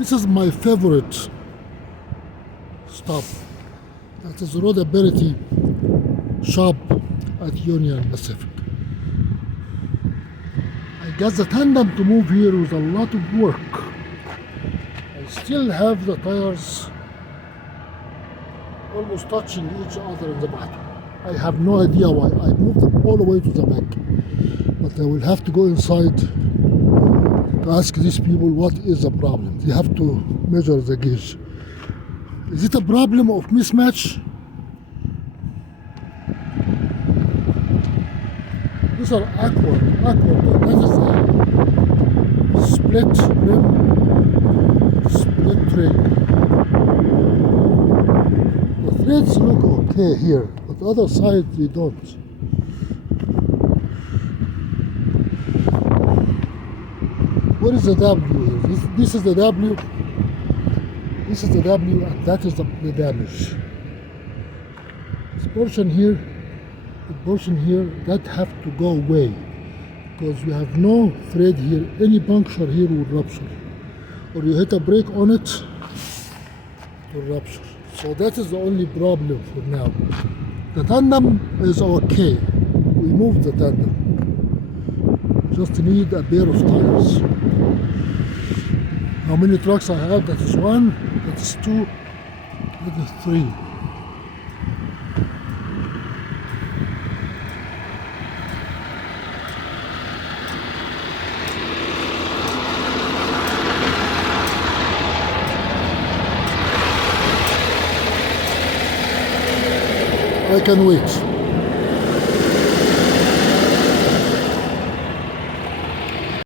This is my favorite stop. That is Roadability shop at Union Pacific. I got the tandem to move here with a lot of work. I still have the tires almost touching each other in the bottom. I have no idea why. I moved them all the way to the back. But I will have to go inside to ask these people what is the problem. They have to measure the gauge. Is it a problem of mismatch? These are awkward. That is a split rim, split train. The threads look okay here, but the other side they don't. What is the W here? This is the W. This is the W, and that is the damage. This portion here, the portion here, that have to go away because you have no thread here. Any puncture here will rupture, or you hit a brake on it, it will rupture. So that is the only problem for now. The tandem is okay. We moved the tandem. Just need a pair of tires. How many trucks I have? That is one, that is two, that is three. I can wait.